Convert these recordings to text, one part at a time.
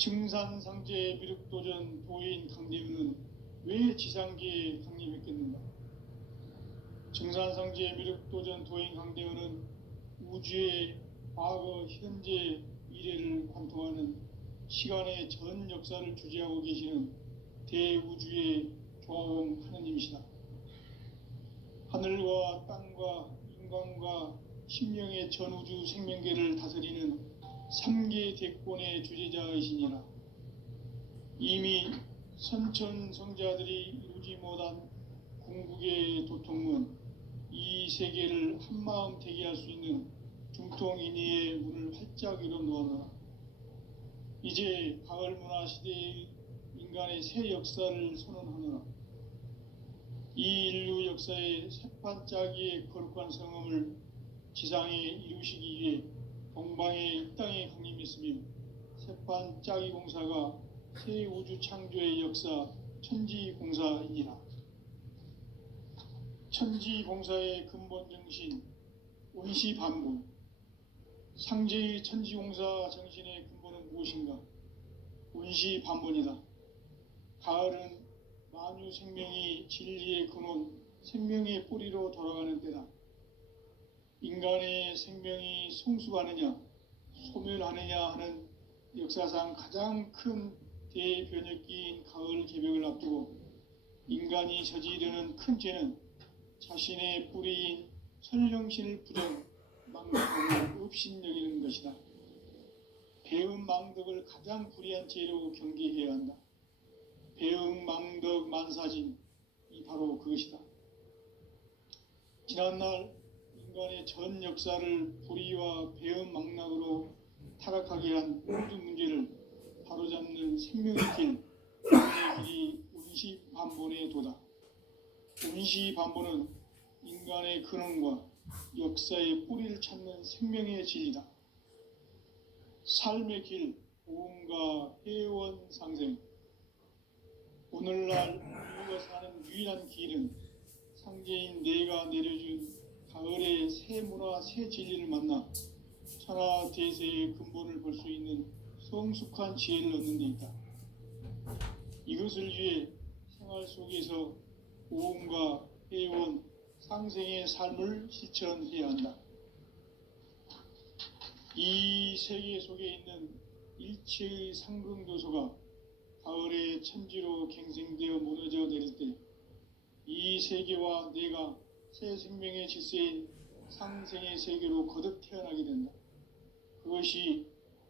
증산상제 미륵도전 도인 강대우는 왜 지상계에 강림했겠는가? 증산상제 미륵도전 도인 강대우는 우주의 과거, 현재, 미래를 관통하는 시간의 전 역사를 주재하고 계시는 대우주의 조화봉 하느님이시다. 하늘과 땅과 인간과 심령의 전우주 생명계를 다스리는 3계 대권의 주재자이시니라. 이미 선천성자들이 이루지 못한 궁극의 도통문, 이 세계를 한마음 되게 할 수 있는 중통인의의 문을 활짝 열어 놓아라. 이제 가을 문화 시대의 인간의 새 역사를 선언하노라. 이 인류 역사의 새판짜기의 거룩한 성음을 지상에 이루시기 위해 동방의 이 땅에 강림했으며 새판짜기 공사가 새 우주 창조의 역사 천지공사이니라. 천지공사의 근본 정신 온시반본. 상제의 천지공사 정신의 근본은 무엇인가? 온시반본이다. 가을은 만유 생명이 진리의 근원, 생명의 뿌리로 돌아가는 때다. 인간의 생명이 성숙하느냐, 소멸하느냐 하는 역사상 가장 큰 대변혁기인 가을 개벽을 앞두고 인간이 저지르는 큰 죄는 자신의 뿌리인 설령신을 부정, 망덕을 업신여기는 것이다. 배음 망덕을 가장 불의한 죄로 경계해야 한다. 배음 망덕 만사진, 이 바로 그것이다. 지난날 인간의 전 역사를 불의와 배음 망락으로 타락하게 한 모든 문제를 바로잡는 생명의 길, 인간의 길이 온시반본의 도다. 온시반본은 인간의 근원과 역사의 뿌리를 찾는 생명의 진리다. 삶의 길, 보험과 회원 상생. 오늘날 우리가 사는 유일한 길은 상제인 내가 내려준 가을의 새 문화, 새 진리를 만나 천하 대세의 근본을 볼 수 있는 성숙한 지혜를 얻는 데 있다. 이것을 위해 생활 속에서 보험과 회원, 상생의 삶을 실천해야 한다. 이 세계 속에 있는 일체의 상승조소가 가을의 천지로 갱생되어 무너져 내릴 때 이 세계와 내가 새 생명의 질서인 상생의 세계로 거듭 태어나게 된다. 그것이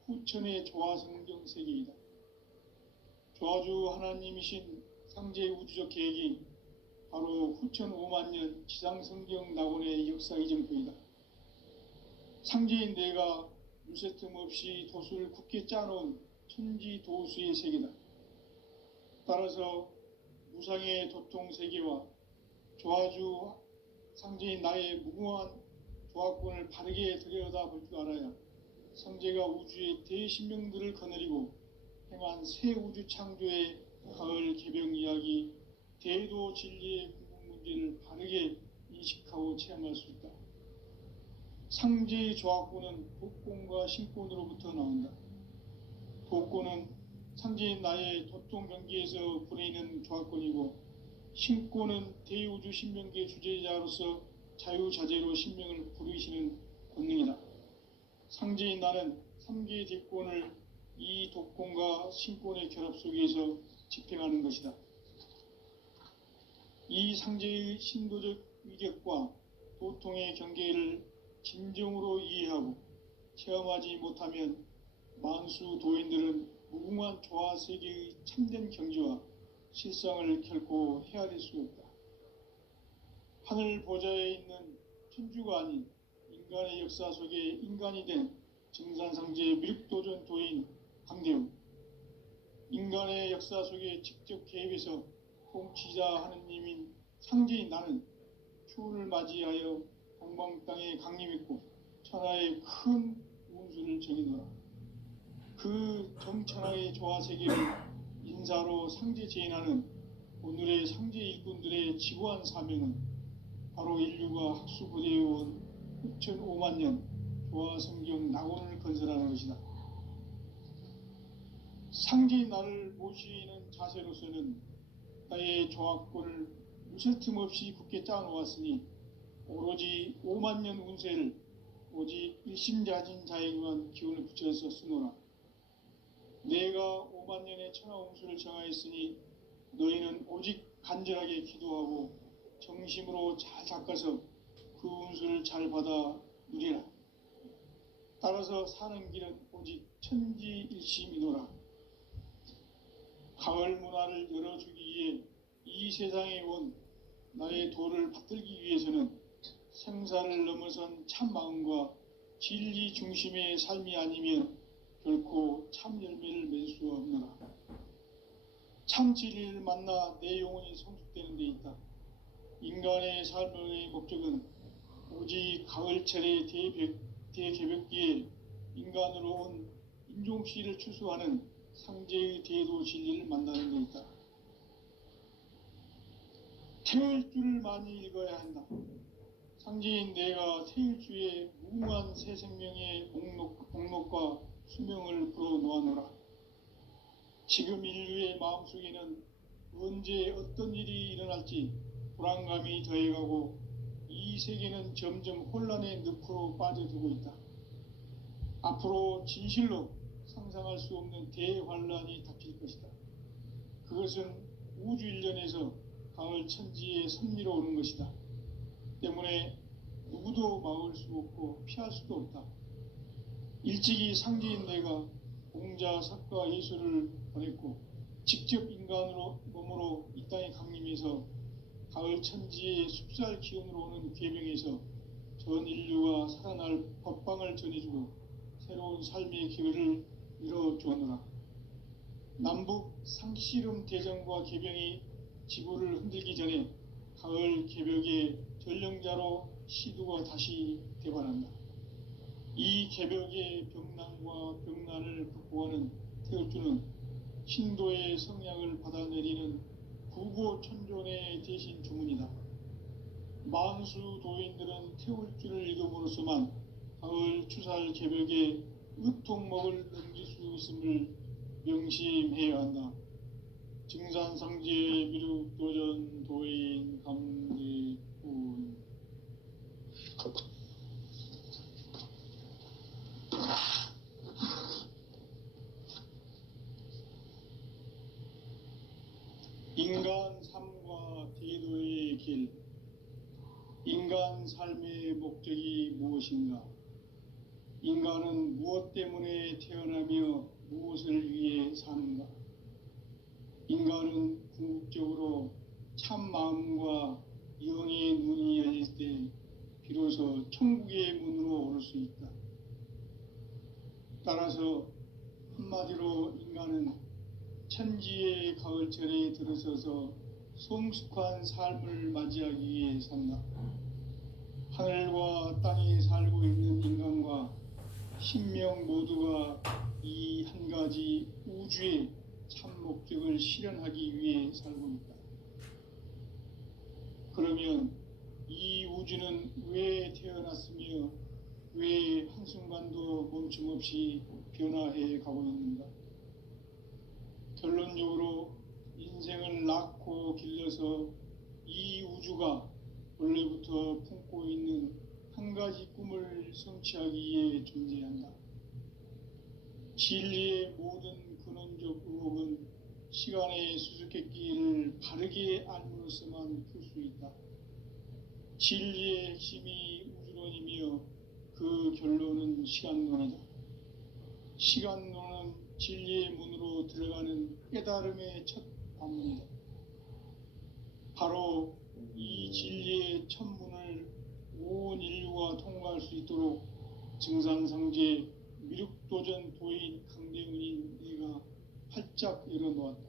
후천의 조화성경 세계이다. 조화주 하나님이신 상제 우주적 계획이 바로 후천 5만 년 지상성경 낙원의 역사 이정표이다. 상제인 내가 물새틈 없이 도수를 굳게 짜놓은 천지도수의 세계다. 따라서 무상의 도통 세계와 조화주 상제인 나의 무궁한 조화권을 바르게 들여다볼 줄 알아야 상제가 우주의 대신명들을 거느리고 행한 새 우주 창조의 가을 개벽 이야기, 대도 진리의 궁극 문제를 바르게 인식하고 체험할 수 있다. 상제의 조화권은 도권과 신권으로부터 나온다. 도권은 상제인 나의 도통 경계에서 부리는 조화권이고, 신권은 대우주 신명계 주제자로서 자유자재로 신명을 부르시는 권능이다. 상제인 나는 3계 대권을 이 도권과 신권의 결합 속에서 집행하는 것이다. 이 상제의 신도적 위격과 도통의 경계를 진정으로 이해하고 체험하지 못하면 만수 도인들은 무궁한 조화 세계의 참된 경지와 실상을 결코 헤아릴 수 없다. 하늘 보좌에 있는 천주가 아닌 인간의 역사 속에 인간이 된 증산상제 미륵도전 도인 강대우. 인간의 역사 속에 직접 개입해서 통치자 하느님인 상제인 나는 추운을 맞이하여 동방 땅에 강림했고 천하의 큰 운수를 정해놓아. 그 정천하의 조화세계를 인사로 상제 제인하는 오늘의 상제 일꾼들의 지구한 사명은 바로 인류가 학수부대해온 후천 5만 년 조화성경 낙원을 건설하는 것이다. 상제의 나를 모시는 자세로서는 나의 조합권을 무쇠틈 없이 굳게 짜놓았으니 오로지 5만 년 운세를 오직 일심자진 자에게만 기운을 붙여서 쓰노라. 내가 5만 년의 천하운수를 정하였으니 너희는 오직 간절하게 기도하고 정심으로 잘 닦아서 그 운수를 잘 받아 누리라. 따라서 사는 길은 오직 천지일심이노라. 가을 문화를 열어주기 위해 이 세상에 온 나의 도를 받들기 위해서는 생사를 넘어선 참 마음과 진리 중심의 삶이 아니면 결코 참 열매를 맺을 수 없노라. 참 진리를 만나 내 영혼이 성숙되는 데 있다. 인간의 삶의 목적은 오직 가을철의 대개벽기에 인간으로 온 인종시를 추수하는 상제의 대도 진리를 만나는 데 있다. 태일주를 많이 읽어야 한다. 상제인 내가 태일주의 무궁한 새 생명의 목록과 수명을 불어놓아노라. 지금 인류의 마음속에는 언제 어떤 일이 일어날지 불안감이 더해가고 이 세계는 점점 혼란의 늪으로 빠져들고 있다. 앞으로 진실로 상상할 수 없는 대환란이 닥칠 것이다. 그것은 우주 일련에서 가을 천지의 섭리로 오는 것이다. 때문에 누구도 막을 수 없고 피할 수도 없다. 일찍이 상제인 내가 공자, 석가, 예수를 보냈고 직접 인간으로 몸으로 이 땅에 강림해서 가을 천지의 숲살 기운으로 오는 괴명에서 전 인류가 살아날 법방을 전해주고 새로운 삶의 기회를 이뤄주었노라. 남북 상씨름 대전과 개병이 지구를 흔들기 전에 가을 개벽의 전령자로 시두가 다시 대발한다. 이 개벽의 병난과 병난을 극복하는 태울주는 신도의 성향을 받아내리는 구고천존의 대신 주문이다. 만수 도인들은 태울주를 읽음으로써만 가을 추살 개벽의 으통목을 넘길 수 있음을 명심해야 한다. 증산상제 미륵도전 도인 감리꾼. 인간 삶과 대도의 길. 인간 삶의 목적이 무엇인가? 인간은 무엇 때문에 태어나며 무엇을 위해 사는가? 인간은 궁극적으로 참 마음과 영의 눈이 열릴 때 비로소 천국의 문으로 오를 수 있다. 따라서 한마디로 인간은 천지의 가을철에 들어서서 성숙한 삶을 맞이하기 위해 산다. 하늘과 땅에 살고 있는 인간과 신명 모두가 이 한 가지 우주의 참 목적을 실현하기 위해 살고 있다. 그러면 이 우주는 왜 태어났으며 왜 한순간도 멈춤없이 변화해 가고 있는가? 결론적으로 인생을 낳고 길러서 이 우주가 원래부터 품고 있는 한 가지 꿈을 성취하기 위해 존재한다. 진리의 모든 근원적 의혹은 시간의 수수께끼를 바르게 알므로서만 풀 수 있다. 진리의 핵심이 우주론이며 그 결론은 시간론이다. 시간론은 진리의 문으로 들어가는 깨달음의 첫 관문이다. 바로 이 진리의 첫 문을 온 인류가 통과할 수 있도록 증산상제 미륵도전 도인 강대훈인 내가 활짝 열어놓았다.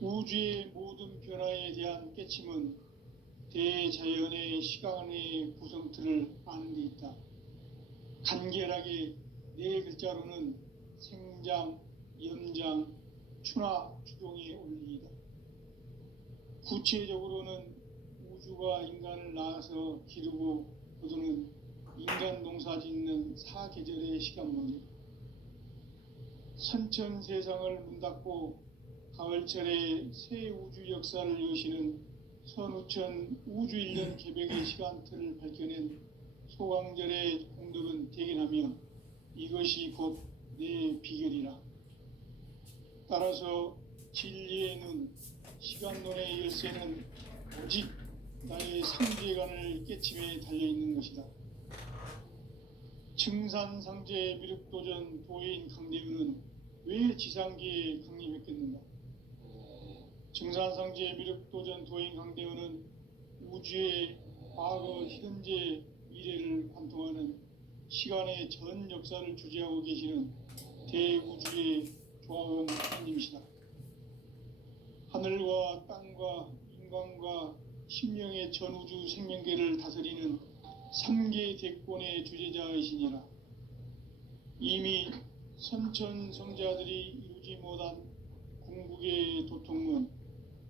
우주의 모든 변화에 대한 깨침은 대자연의 시간의 구성틀을 아는 데 있다. 간결하게 네 글자로는 생장, 염장, 추나 추동의 원리이다. 구체적으로는 우주가 인간을 낳아서 기르고 거두는 인간 농사 짓는 사계절의 시간론이다. 선천 세상을 문 닫고 가을철에 새 우주 역사를 여시는 선우천 우주 1년 개벽의 시간틀을 밝혀낸 소강절의 공덕은 대견하며 이것이 곧 내 비결이라. 따라서 진리의 눈, 시간론의 열쇠는 오직 나의 상제관을 깨침에 달려있는 것이다. 증산상제 미륵도전 도인 강대우는 왜 지상기에 강림했겠는가? 증산상제 미륵도전 도인 강대우는 우주의 과거, 현재, 미래를 관통하는 시간의 전 역사를 주재하고 계시는 대우주의 조화원 하나님이시다. 하늘과 땅과 인간과 심령의 전우주 생명계를 다스리는 3개 대권의 주재자이시니라. 이미 선천성자들이 이루지 못한 궁극의 도통문,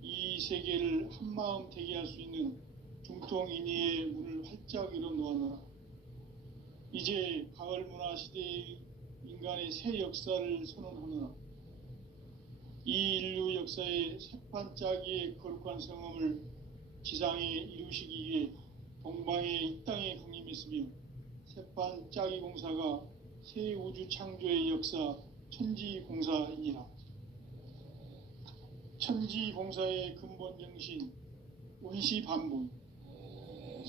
이 세계를 한마음 되게 할 수 있는 중통인의의 문을 활짝 열어 놓아노라. 이제 가을 문화 시대의 인간의 새 역사를 선언하노라. 이 인류 역사의 새판짜기의 거룩한 성험을 지상에 이루시기 위해 동방의 이 땅에 강림했으며 새판짜기 공사가 새 우주 창조의 역사 천지공사이니라. 천지공사의 근본 정신 원시반복.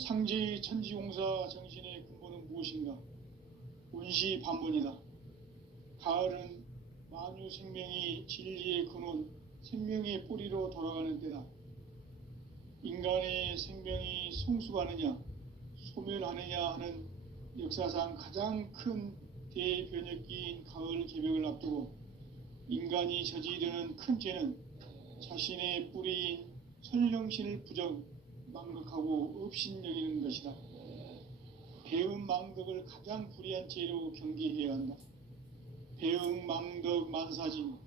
상제의 천지공사 정신의 근본은 무엇인가? 원시반복이다. 가을은 만유 생명이 진리의 근원, 생명의 뿌리로 돌아가는 때다. 인간의 생명이 성숙하느냐, 소멸하느냐 하는 역사상 가장 큰 대변혁기인 가을 개벽을 앞두고 인간이 저지르는 큰 죄는 자신의 뿌리인 선령신을 망각하고 업신여기는 것이다. 배움 망덕을 가장 불의한 죄로 경계해야 한다. 배움 망덕 만사진,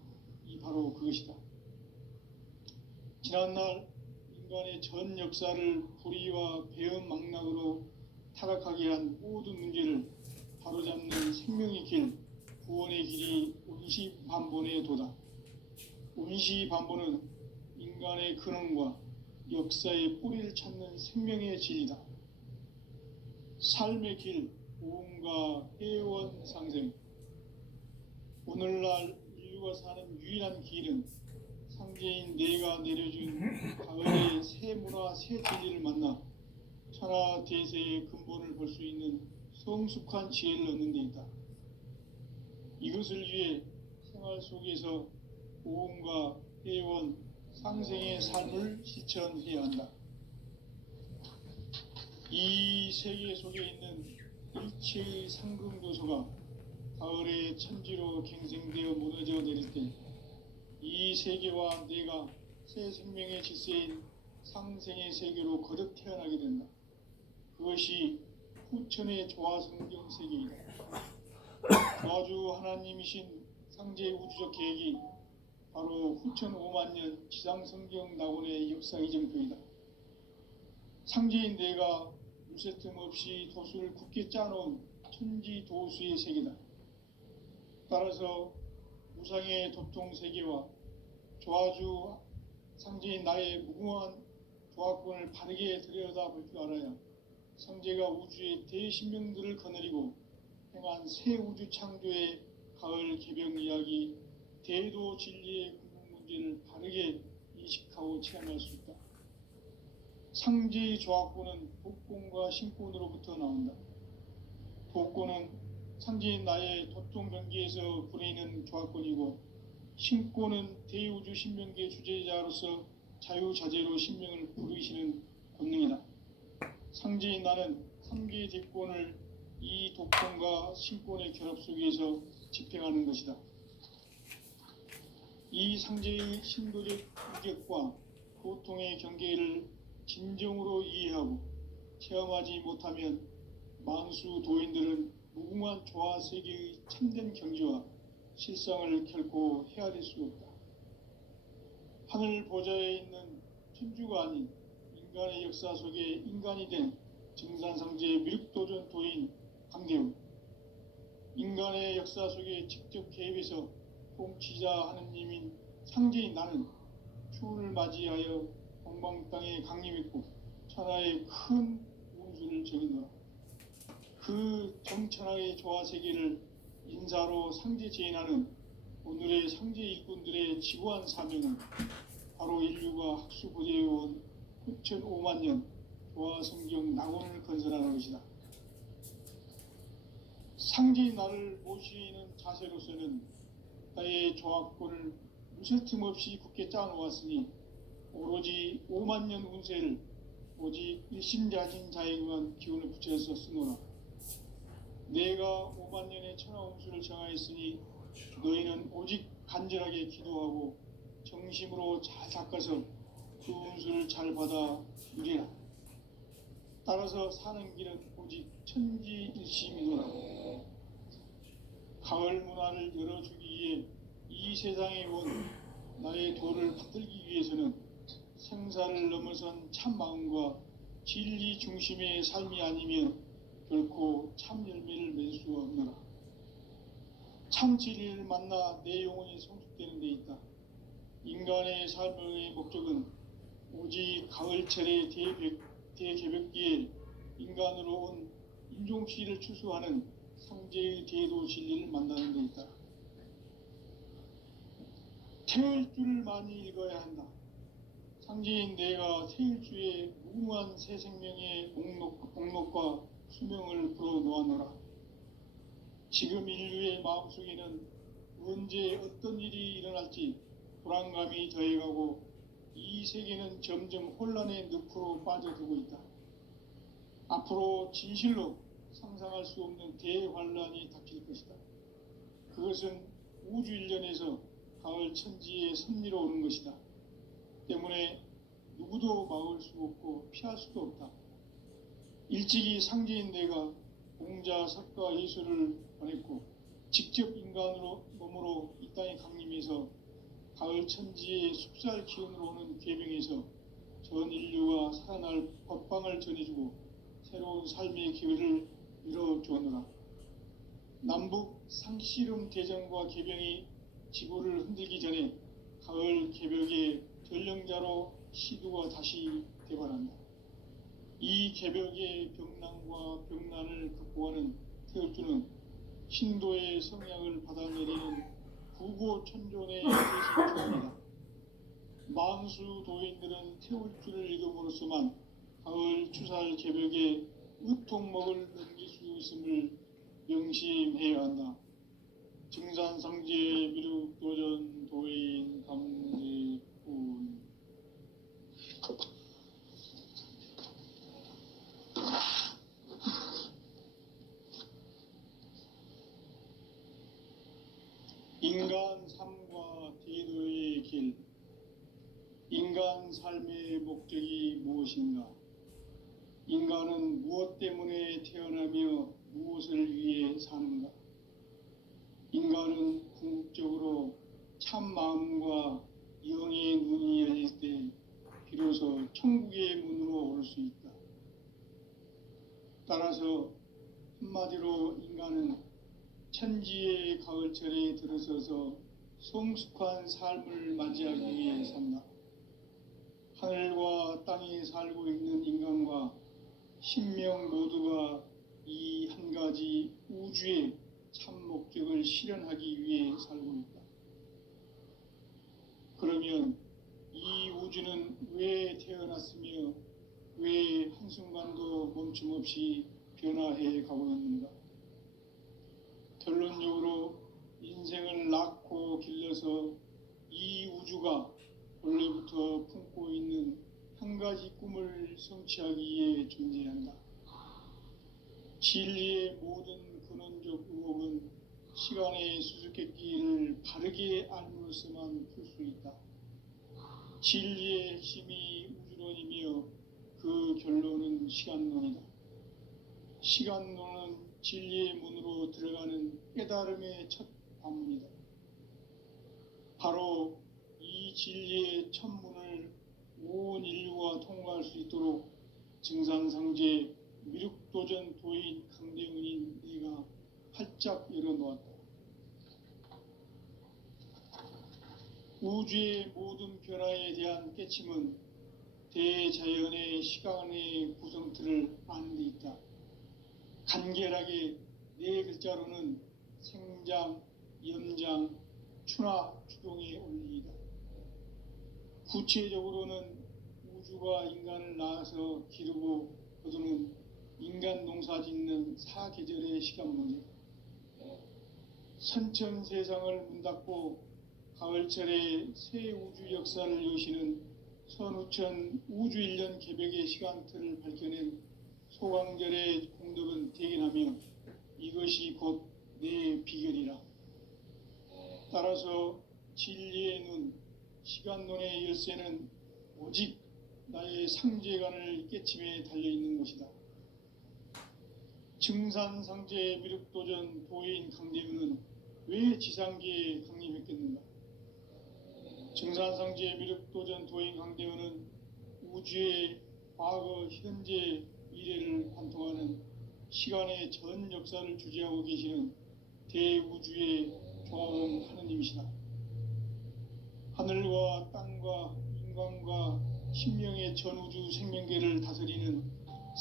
이 바로 그것이다. 지난날 인간의 전 역사를 불의와 배움 망락으로 타락하게 한 모든 문제를 바로잡는 생명의 길, 구원의 길이 원시반본의 도다. 원시반본은 인간의 근원과 역사의 뿌리를 찾는 생명의 진리다. 삶의 길, 보험과 회원 상생. 오늘날 인류가 사는 유일한 길은 상제인 내가 내려준 가을의 새 문화, 새 진리를 만나 천하 대세의 근본을 볼 수 있는 성숙한 지혜를 얻는 데 있다. 이것을 위해 생활 속에서 보험과 회원, 상생의 삶을 실천해야 한다. 이 세계 속에 있는 일체의 상금도서가 가을의 천지로 갱생되어 무너져 내릴 때 이 세계와 내가 새 생명의 질서인 상생의 세계로 거듭 태어나게 된다. 그것이 후천의 조화성경 세계이다. 아주 하나님이신 상제의 우주적 계획이 바로 후천 5만년 지상성경 낙원의 역사 이정표이다. 상제인 내가 물새틈 없이 도수를 굳게 짜놓은 천지도수의 세계다. 따라서 무상의 도통 세계와 조화주 상제인 나의 무궁한 조화권을 바르게 들여다볼 줄 알아야 상제가 우주의 대신명들을 거느리고 행한 새 우주 창조의 가을 개벽 이야기, 대도 진리의 궁극 문제를 바르게 인식하고 체험할 수 있다. 상제의 조화권은 복권과 신권으로부터 나온다. 복권은 상제인 나의 도통 경계에서 부리는 조화권이고, 신권은 대우주 신명계 주제자로서 자유자재로 신명을 부르시는 권능이다. 상제인 나는 3개의 대권을 이 독권과 신권의 결합 속에서 집행하는 것이다. 이 상제의 신도적 인격과 고통의 경계를 진정으로 이해하고 체험하지 못하면 만수 도인들은 무궁한 조화 세계의 참된 경지와 실상을 결코 헤아릴 수 없다. 하늘 보좌에 있는 천주가 아닌 인간의 역사 속에 인간이 된 증산상제 미륵도전 도인 강대우. 인간의 역사 속에 직접 개입해서 통치자 하느님인 상제인 나는 추운을 맞이하여 동방 땅에 강림했고 천하의 큰 운수를 정했노라. 그 정천하의 조화 세계를 인사로 상제 제인하는 오늘의 상제 일꾼들의 지구한 사명은 바로 인류가 학수 고대해온 9,500만 년 조화 성경 낙원을 건설하는 것이다. 상제인 나를 모시는 자세로서는 나의 조합권을 무쇠틈 없이 굳게 짜놓았으니 오로지 5만 년 운세를 오직 일심자진 자에게만 기운을 붙여서 쓰노라. 내가 5만 년의 천하 운수를 정하였으니 너희는 오직 간절하게 기도하고 정심으로 잘 닦아서 그 운수를 잘 받아 누리라. 따라서 사는 길은 오직 천지일심이노라. 가을 문화를 열어주기 위해 이 세상에 온 나의 도를 받들기 위해서는 생사를 넘어선 참 마음과 진리 중심의 삶이 아니면 결코 참 열매를 맺을 수 없노라. 참 진리를 만나 내 영혼이 성숙되는 데 있다. 인간의 삶의 목적은 오직 가을철의 대개벽기에 인간으로 온 인종시를 추수하는 상제의 대도 진리를 만나는 데 있다. 태울 줄을 많이 읽어야 한다. 상제인 내가 태일주의 무궁한 새 생명의 목록과 수명을 불어놓아노라. 지금 인류의 마음속에는 언제 어떤 일이 일어날지 불안감이 더해가고 이 세계는 점점 혼란의 늪으로 빠져들고 있다. 앞으로 진실로 상상할 수 없는 대환란이 닥칠 것이다. 그것은 우주 일련에서 가을 천지의 섭리로 오는 것이다. 때문에 누구도 막을 수 없고 피할 수도 없다. 일찍이 상제인 내가 공자, 석가, 예수를 보냈고 직접 인간으로 몸으로 이 땅에 강림해서 가을 천지의 숲살 기운으로 오는 계명에서 전 인류가 살아날 법방을 전해주고 새로운 삶의 기회를 이뤄주었노라. 남북 상씨름 대전과 개병이 지구를 흔들기 전에 가을 개벽의 전령자로 시두가 다시 대발한다. 이 개벽의 병난과 병난을 극복하는 태울주는 신도의 성향을 받아내리는 구고천존의 대신주입니다. 만수 도인들은 태울주를 읽음으로써만 가을 추살 개벽의 으통목을 넘길 수 있음을 명심해야 한다. 증산상제 미륵도전 도인 강제군 인간 삶과 대도의 길. 인간 삶의 목적이 무엇인가? 인간은 무엇 때문에 태어나며 무엇을 위해 사는가? 인간은 궁극적으로 참 마음과 영의 눈이 열릴 때 비로소 천국의 문으로 오를 수 있다. 따라서 한마디로 인간은 천지의 가을철에 들어서서 성숙한 삶을 맞이하기 위해 산다. 하늘과 땅에 살고 있는 인간과 신명 모두가 이 한 가지 우주의 참 목적을 실현하기 위해 살고 있다. 그러면 이 우주는 왜 태어났으며 왜 한순간도 멈춤 없이 변화해 가고 있는가? 결론적으로 인생을 낳고 길러서 이 우주가 원래부터 품고 있는 한 가지 꿈을 성취하기 위해 존재한다. 진리의 모든 근원적 의혹은 시간의 수수께끼를 바르게 알므로서만 풀 수 있다. 진리의 핵심이 우주론이며 그 결론은 시간론이다. 시간론은 진리의 문으로 들어가는 깨달음의 첫 관문이다. 바로 이 진리의 첫 문을 온 인류가 통과할 수 있도록 증산상제 미륵도전 도인 강대훈인 네가 활짝 열어놓았다. 우주의 모든 변화에 대한 깨침은 대자연의 시간의 구성틀을 아는 데 있다. 간결하게 네 글자로는 생장, 염장, 추나 추동의 원리이다. 구체적으로는 우주가 인간을 낳아서 기르고 거두는 인간 농사 짓는 사계절의 시간 문제, 선천 세상을 문 닫고 가을철에 새 우주 역사를 여시는 선우천 우주 1년 개벽의 시간틀을 밝혀낸 소강절의 공덕은 대견하며 이것이 곧 내 비결이라. 따라서 진리의 눈, 시간론의 열쇠는 오직 나의 상제관을 깨침에 달려있는 것이다. 증산상제 미륵도전 도인 강대우는 왜 지상계에 강림했겠는가? 증산상제 미륵도전 도인 강대우는 우주의 과거, 현재, 미래를 관통하는 시간의 전 역사를 주재하고 계시는 대우주의 조화로운 하느님이시다. 하늘과 땅과 인간과 신명의 전우주 생명계를 다스리는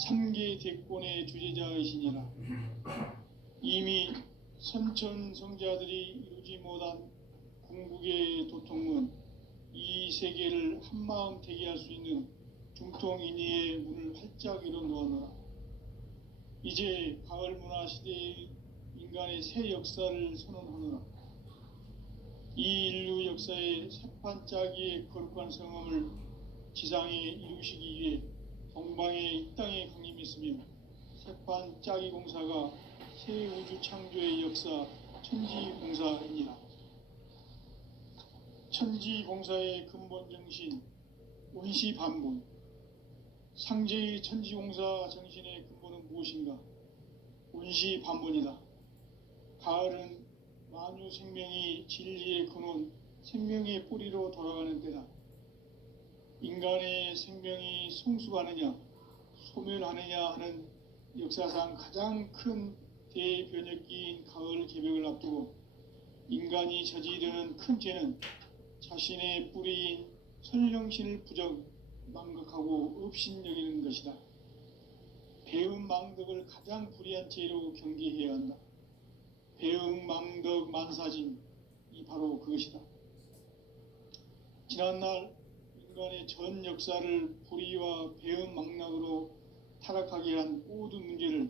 3계 대권의 주재자이시니라. 이미 선천성자들이 이루지 못한 궁극의 도통은 이 세계를 한마음 되게 할 수 있는 중통인의의 문을 활짝 열어 놓아노라. 이제 가을 문화 시대의 인간의 새 역사를 선언하노라. 이 인류 역사의 새판짜기의 거룩한 성험을 지상에 이루시기 위해 동방의 이 땅에 강림했으며 새판짜기 공사가 새 우주 창조의 역사 천지공사이니라. 천지공사의 근본 정신 원시반본, 상제의 천지공사 정신의 근본은 무엇인가? 원시반본이다. 가을은 만유 생명이 진리의 근원, 생명의 뿌리로 돌아가는 때다. 인간의 생명이 성숙하느냐, 소멸하느냐 하는 역사상 가장 큰 대변혁기인 가을 개벽을 앞두고 인간이 저지르는 큰 죄는 자신의 뿌리인 선령신을 부정, 망각하고 업신여기는 것이다. 배음 망덕을 가장 불의한 죄로 경계해야 한다. 배음 망덕 만사진, 이 바로 그것이다. 지난날 인간의 전 역사를 불의와 배음 망락으로 타락하게 한 모든 문제를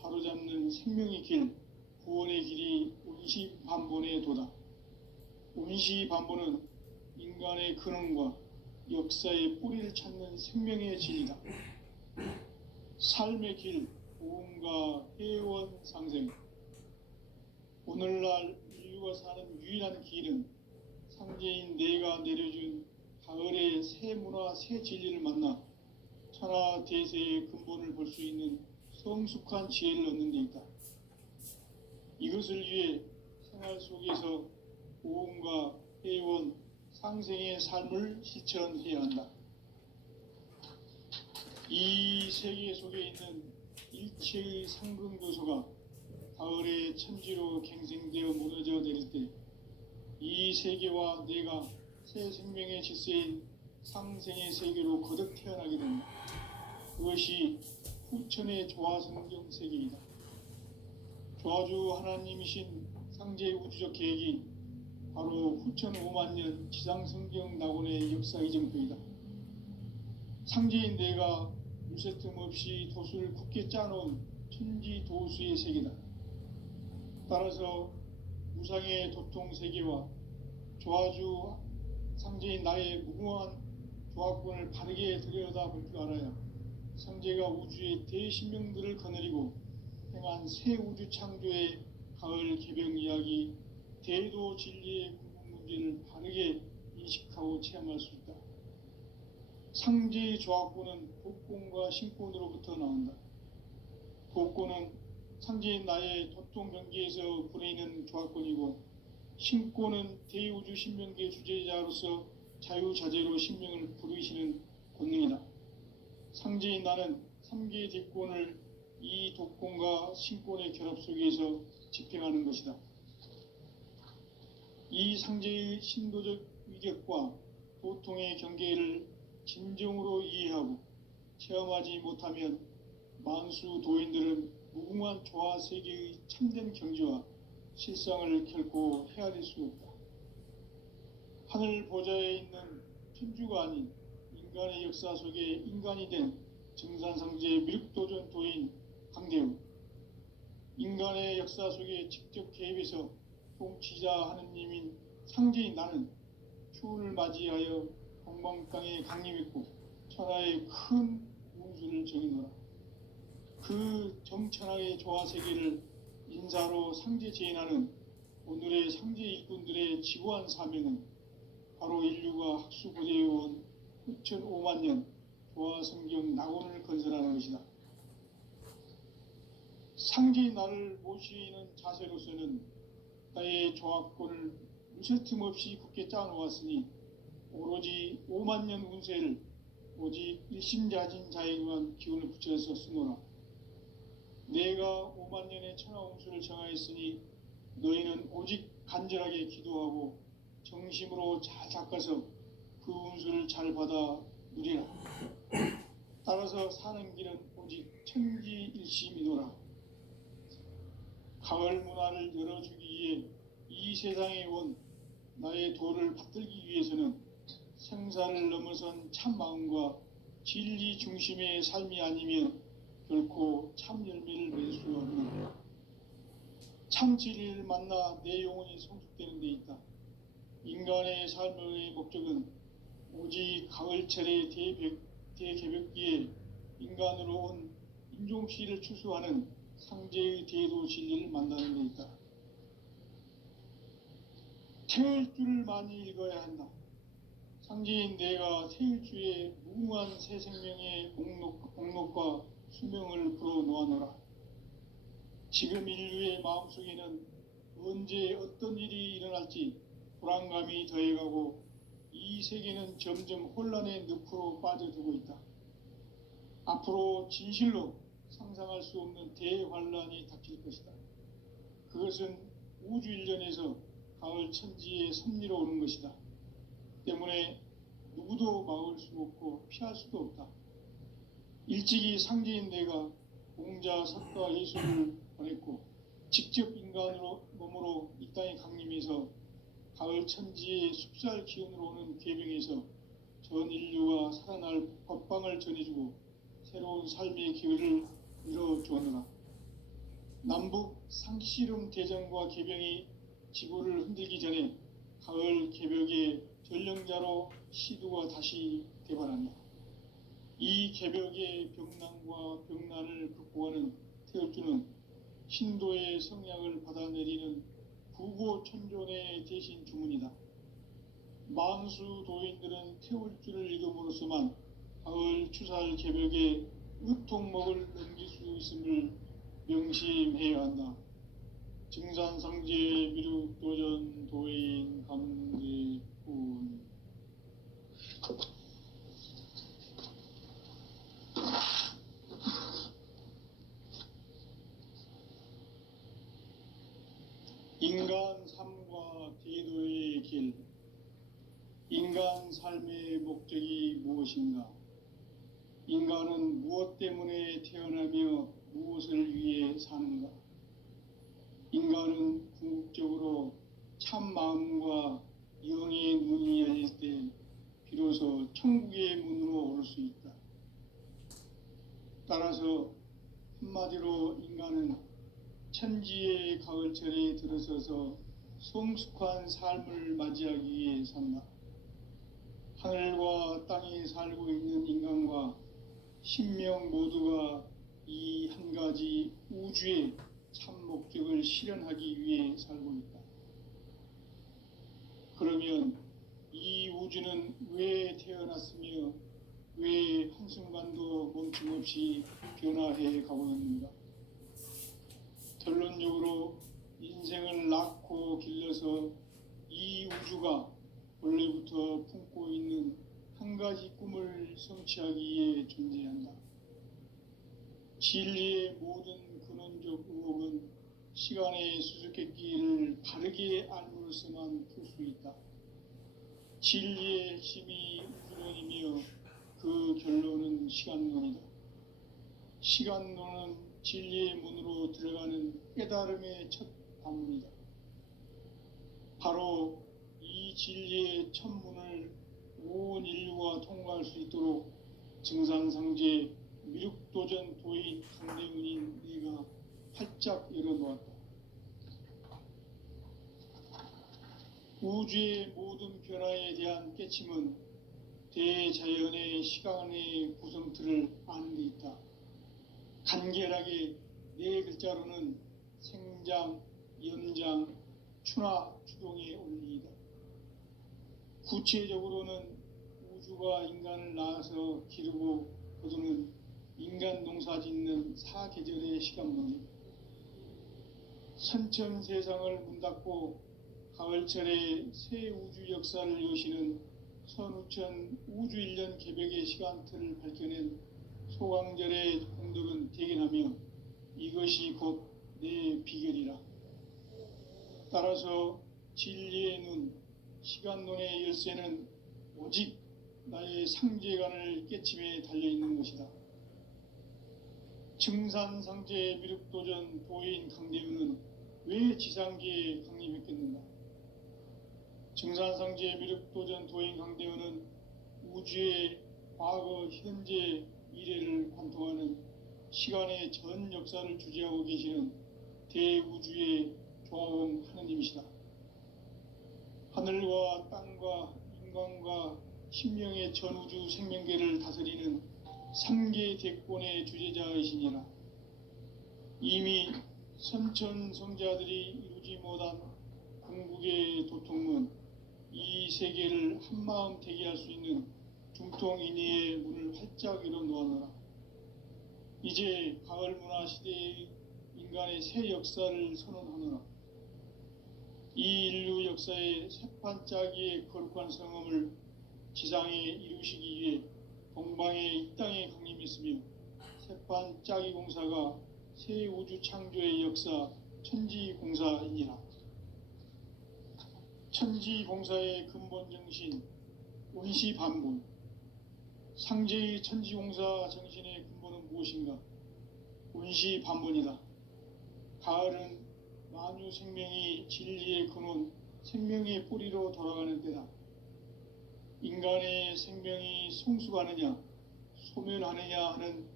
바로잡는 생명의 길, 구원의 길이 원시반본의 도다. 원시반본은 인간의 근원과 역사의 뿌리를 찾는 생명의 진리다. 삶의 길, 보험과 회원 상생. 오늘날 인류가 사는 유일한 길은 상제인 내가 내려준 가을의 새 문화, 새 진리를 만나 천하 대세의 근본을 볼 수 있는 성숙한 지혜를 얻는 데 있다. 이것을 위해 생활 속에서 보험과 회원, 상생의 삶을 실천해야 한다. 이 세계 속에 있는 일체의 상근교소가 가을의 천지로 갱생되어 무너져 내릴 때 이 세계와 내가 새 생명의 질서인 상생의 세계로 거듭 태어나게 된다. 그것이 후천의 조화성경 세계이다. 조화주 하나님이신 상제의 우주적 계획이 바로 후천 5만 년 지상성경 낙원의 역사 이정표이다. 상제인 내가 물새틈 없이 도수를 굳게 짜놓은 천지도수의 세계다. 따라서 무상의 도통 세계와 조화주 상제인 나의 무궁한 조합권을 바르게 들여다볼 줄 알아야 상제가 우주의 대신명들을 거느리고 행한 새 우주 창조의 가을 개병 이야기, 대도 진리의 구분 문제를 바르게 인식하고 체험할 수 있다. 상제의 조합권은 독권과 신권으로부터 나온다. 독권은 상제인 나의 도통 경계에서 보내는 조합권이고, 신권은 대우주 신명계 주제자로서 자유자재로 신명을 부르시는 권능이다. 상제인 나는 3계 대권을 이 독권과 신권의 결합 속에서 집행하는 것이다. 이 상제의 신도적 위격과 고통의 경계를 진정으로 이해하고 체험하지 못하면 만수 도인들은 무궁한 조화 세계의 참된 경지와 실상을 결코 헤아릴 수 없다. 하늘 보좌에 있는 천주가 아닌 인간의 역사 속에 인간이 된 증산상제 미륵도전 도인 강대우, 인간의 역사 속에 직접 개입해서 통치자 하느님인 상제인 나는 추운을 맞이하여 동방땅에 강림했고 천하의 큰 운수를 정의노라. 그 정천하의 조화세계를 인사로 상제 제인하는 오늘의 상제 일꾼들의 지고한 사명은 바로 인류가 학수고대해온 6,500만 년 조화성경 낙원을 건설하는 것이다. 상제의 나를 모시는 자세로서는 나의 조합권을 무쇠틈 없이 굳게 짜놓았으니 오로지 5만 년 운세를 오직 일심자진 자에게만 기운을 붙여서 쓰노라. 내가 5만 년의 천하 운수를 정하였으니 너희는 오직 간절하게 기도하고 정심으로 잘 닦아서 그 운수를 잘 받아 누리라. 따라서 사는 길은 오직 천지일심이노라. 가을 문화를 열어주기 위해 이 세상에 온 나의 도를 받들기 위해서는 생사를 넘어선 참 마음과 진리 중심의 삶이 아니면 결코 참 열매를 맺을 수 없는 참 진리를 만나 내 영혼이 성숙되는 데 있다. 인간의 삶의 목적은 오직 가을철의 대개벽기에 인간으로 온 인종시를 추수하는 상제의 대도 진리를 만나는 데 있다. 태일주를 많이 읽어야 한다. 상제인 내가 태일주의 무궁한 새 생명의 목록과 수명을 풀어놓아노라. 지금 인류의 마음속에는 언제 어떤 일이 일어날지 불안감이 더해가고 이 세계는 점점 혼란의 늪으로 빠져들고 있다. 앞으로 진실로 상상할 수 없는 대환란이 닥칠 것이다. 그것은 우주 일련에서 가을 천지의 섭리로 오는 것이다. 때문에 누구도 막을 수 없고 피할 수도 없다. 일찍이 상제인 내가 공자 석가 예수를 보냈고 직접 인간으로 몸으로 이 땅에 강림해서 가을 천지의 숲살 기운으로 오는 계명에서 전 인류가 살아날 법방을 전해주고 새로운 삶의 기회를 이뤄주었노라. 남북 상씨름 대전과 개병이 지구를 흔들기 전에 가을 개벽의 전령자로 시두가 다시 대발한다. 이 개벽의 병난과 병난을 극복하는 태울주는 신도의 성약을 받아내리는 부고천존의 대신 주문이다. 만수 도인들은 태울주를 읽음으로써만 가을 추살 개벽의 으통목을 넘길 수 있음을 명심해야 한다. 증산상제 미륵도전 도인 강대훈. 인간 삶과 대도의 길. 인간 삶의 목적이 무엇인가? 인간은 무엇 때문에 태어나며 무엇을 위해 사는가? 인간은 궁극적으로 참 마음과 영의 눈이 열릴 때 비로소 천국의 문으로 오를 수 있다. 따라서 한마디로 인간은 천지의 가을철에 들어서서 성숙한 삶을 맞이하기 위해 산다. 하늘과 땅에 살고 있는 인간과 신명 모두가 이 한 가지 우주의 참 목적을 실현하기 위해 살고 있다. 그러면 이 우주는 왜 태어났으며 왜 한순간도 멈춤없이 변화해 가고 있는가? 결론적으로 인생을 낳고 길러서 이 우주가 원래부터 품고 있는 한 가지 꿈을 성취하기 위해 존재한다. 진리의 모든 근원적 의혹은 시간의 수수께끼를 바르게 알므로써만 풀 수 있다. 진리의 핵심이 우주론이며 그 결론은 시간론이다. 시간론은 진리의 문으로 들어가는 깨달음의 첫 관문이다. 바로 이 진리의 첫 문을 온 인류가 통과할 수 있도록 증산상제 미륵도전 도인 강대훈인 네가 활짝 열어놓았다. 우주의 모든 변화에 대한 깨침은 대자연의 시간의 구성틀을 아는 데 있다. 간결하게 네 글자로는 생장, 연장, 추나 추동의 원리이다. 구체적으로는 우주가 인간을 낳아서 기르고 거두는 인간 농사 짓는 사계절의 시간론이다. 선천 세상을 문 닫고 가을철에 새 우주 역사를 여시는 선우천 우주 1년 개벽의 시간틀을 밝혀낸 소강절의 공덕은 대견하며 이것이 곧 내 비결이라. 따라서 진리의 눈, 시간론의 열쇠는 오직 나의 상제관을 깨침에 달려있는 것이다. 증산상제 미륵도전 도인 강대훈은 왜 지상계에 강림했겠는가? 증산상제 미륵도전 도인 강대훈은 우주의 과거, 현재, 미래를 관통하는 시간의 전 역사를 주재하고 계시는 대우주의 조화원 하느님이시다. 하늘과 땅과 인간과 신명의 전우주 생명계를 다스리는 3계 대권의 주재자이시니라. 이미 선천성자들이 이루지 못한 궁극의 도통은 이 세계를 한마음 대기할 수 있는 중통인의의 문을 활짝 열어놓았노라. 이제 가을 문화 시대의 인간의 새 역사를 선언하노라. 이 인류 역사의 새판짜기의 거룩한 성음을 지상에 이루시기 위해 동방의 이 땅에 강림했으며 새판짜기 공사가 새 우주 창조의 역사 천지공사이니라. 천지공사의 근본 정신 원시반본. 상제의 천지공사 정신의 근본은 무엇인가? 원시반본이다. 가을은 만유 생명이 진리의 근원, 생명의 뿌리로 돌아가는 때다. 인간의 생명이 성숙하느냐, 소멸하느냐 하는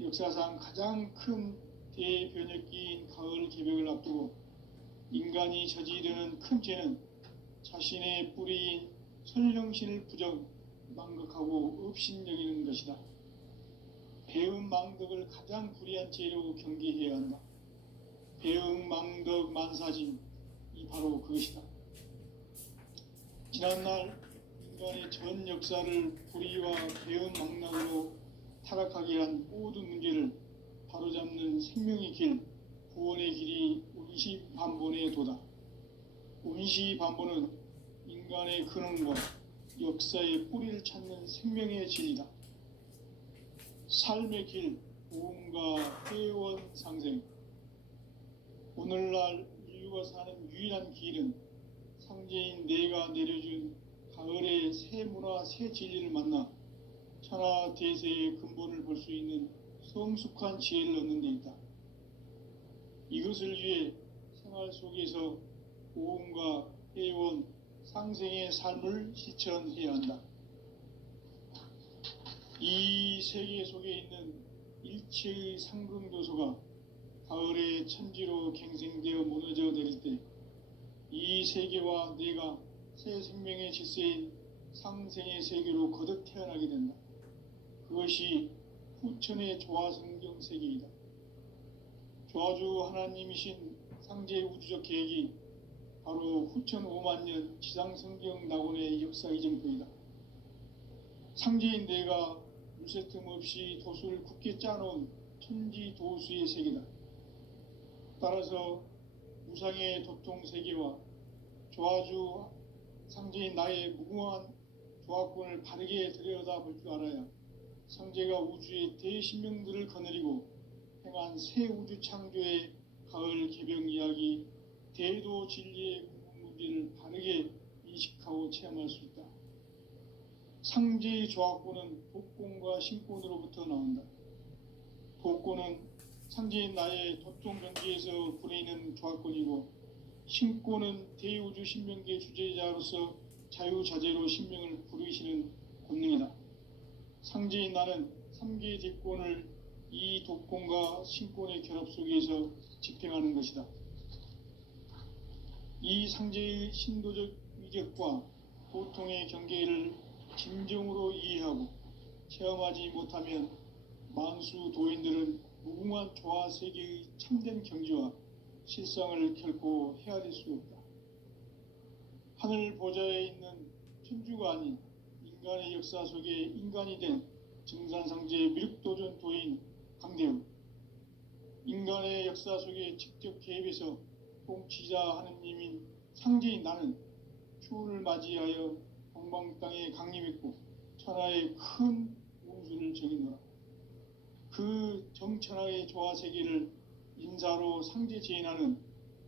역사상 가장 큰 대변혁기인 가을 개벽을 앞두고 인간이 저지르는 큰 죄는 자신의 뿌리인 설령신을 부정, 망각하고 업신여기는 것이다. 배음 망덕을 가장 불의한 죄로 경계해야 한다. 배음 망덕 만사짐이 바로 그것이다. 지난날 인간의 전 역사를 불의와 배음 망락으로 타락하게 한 모든 문제를 바로잡는 생명의 길, 구원의 길이 원시반본의 도다. 원시반본은 인간의 근원과 역사의 뿌리를 찾는 생명의 진리다. 삶의 길, 보험과 회원 상생. 오늘날 인류가 사는 유일한 길은 상제인 내가 내려준 가을의 새 문화, 새 진리를 만나 천하 대세의 근본을 볼 수 있는 성숙한 지혜를 얻는 데 있다. 이것을 위해 생활 속에서 보험과 회원, 상생의 삶을 실천해야 한다. 이 세계 속에 있는 일체의 상금교소가 가을의 천지로 갱생되어 무너져 내릴 때 이 세계와 내가 새 생명의 질서인 상생의 세계로 거듭 태어나게 된다. 그것이 후천의 조화성경 세계이다. 조화주 하나님이신 상제 우주적 계획이 바로 후천 5만 년 지상성경 낙원의 역사 이정표이다. 상제인 내가 물새틈 없이 도수를 굳게 짜놓은 천지도수의 세계다. 따라서 무상의 도통 세계와 조화주 상제인 나의 무궁한 조화권을 바르게 들여다볼 줄 알아야 상제가 우주의 대신명들을 거느리고 행한 새 우주 창조의 가을 개벽 이야기, 대도 진리의 궁극 문제를 바르게 인식하고 체험할 수 있다. 상제의 조합권은 독권과 신권으로부터 나온다. 독권은 상제인 나의 도통 경지에서 부리는 조합권이고, 신권은 대우주 신명계 주제자로서 자유자재로 신명을 부르시는 권능이다. 상제인 나는 3개의 대권을 이 독권과 신권의 결합 속에서 집행하는 것이다. 이 상제의 신도적 위격과 고통의 경계를 진정으로 이해하고 체험하지 못하면 만수 도인들은 무궁한 조화 세계의 참된 경지와 실상을 결코 헤아릴 수 없다. 하늘 보좌에 있는 천주가 아닌 인간의 역사 속에 인간이 된 증산상제의 미륵도전 도인 강대우, 인간의 역사 속에 직접 개입해서 통치자 하느님인 상제인 나는 추운을 맞이하여 동방 땅에 강림했고 천하의 큰 운수를 정의노라. 그 정천하의 조화세계를 인사로 상제 제인하는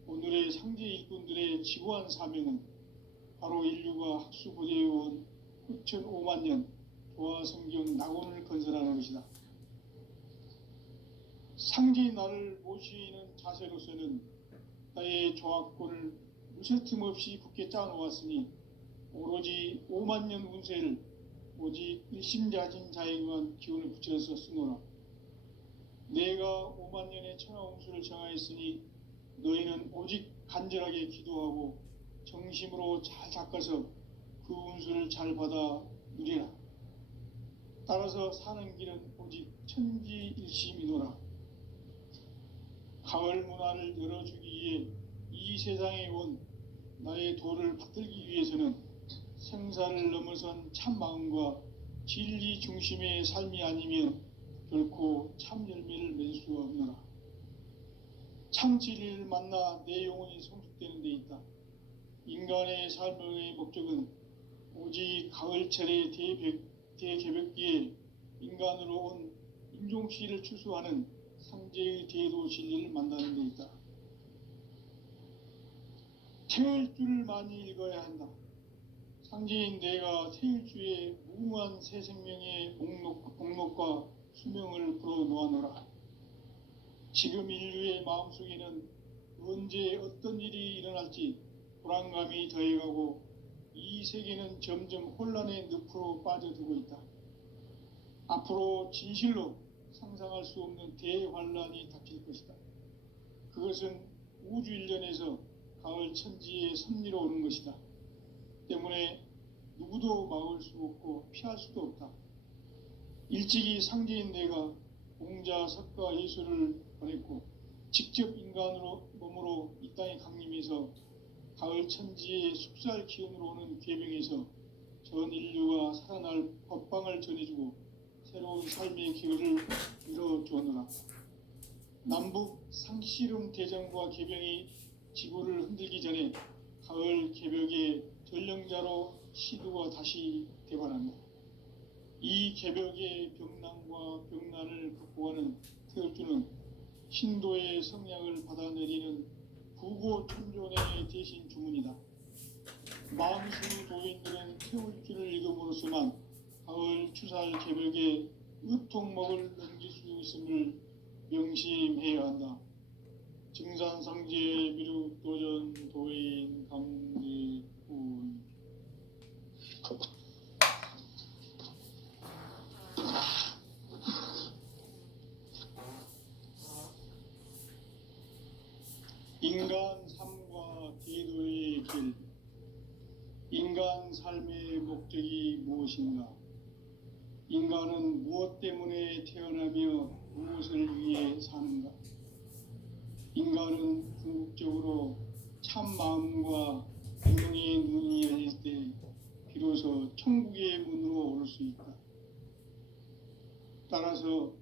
오늘의 상제 일꾼들의 지구한 사명은 바로 인류가 학수고대해온 9,500만 년 조화성경 낙원을 건설하는 것이다. 상제인 나를 모시는 자세로서는 나의 조합권을 무쇠틈 없이 굳게 짜놓았으니 오로지 5만 년 운세를 오직 일심자진 자에게만 기운을 붙여서 쓰노라. 내가 5만 년의 천하 운수를 정하였으니 너희는 오직 간절하게 기도하고 정심으로 잘 닦아서 그 운수를 잘 받아 누리라. 따라서 사는 길은 오직 천지일심이노라. 가을 문화를 열어주기 위해 이 세상에 온 나의 도를 받들기 위해서는 생사를 넘어선 참 마음과 진리 중심의 삶이 아니면 결코 참 열매를 맺을 수 없노라. 참 진리를 만나 내 영혼이 성숙되는 데 있다. 인간의 삶의 목적은 오직 가을철의 대개벽기에 인간으로 온 인종씨를 추수하는 상제의 대도 진리를 만나는 데 있다. 태일주를 많이 읽어야 한다. 상제인 내가 태일주의 무궁한 새 생명의 목록과 수명을 풀어놓아노라. 지금 인류의 마음속에는 언제 어떤 일이 일어날지 불안감이 더해가고 이 세계는 점점 혼란의 늪으로 빠져들고 있다. 앞으로 진실로 상상할 수 없는 대환란이 닥칠 것이다. 그것은 우주 일련에서 가을 천지의 섭리로 오는 것이다. 때문에 누구도 막을 수 없고 피할 수도 없다. 일찍이 상제인 내가 공자, 석가, 예수를 보냈고 직접 인간으로 몸으로 이 땅에 강림해서 가을 천지의 숙살 기운으로 오는 계명에서 전 인류가 살아날 법방을 전해주고 새로운 삶의 기회를 이뤄주었노라. 남북 상씨름 대전과 개병이 지구를 흔들기 전에 가을 개벽의 전령자로 시두가 다시 대관한다. 이 개벽의 병난과 병난을 극복하는 태울주는 신도의 성량을 받아내리는 부고천존의 대신 주문이다. 만수 도인들은 태울주를 읽음으로써만 가을 추살 개벽의 의통목을 넘길 수 있음을 명심해야 한다. 증산상제 미륵도전 도인 강대훈. 인간 삶과 기도의 길. 인간 삶의 목적이 무엇인가? 인간은 무엇 때문에 태어나며 무엇을 위해 사는가? 인간은 궁극적으로 참 마음과 공동의 눈이 열릴 때 비로소 천국의 문으로 오를 수 있다. 따라서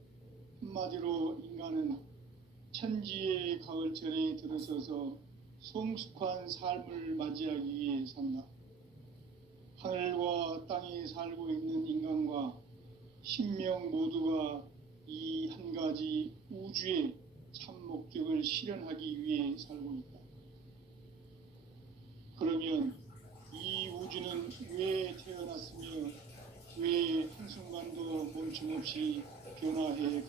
한마디로 인간은 천지의 가을철에 들어서서 성숙한 삶을 맞이하기 위해 산다. 하늘과 땅에 살고 있는 인간과 신명 모두가 이 한 가지 우주의 참 목적을 실현하기 위해 살고 있다. 그러면 이 우주는 왜 태어났으며 왜 한순간도 멈춤없이 변화해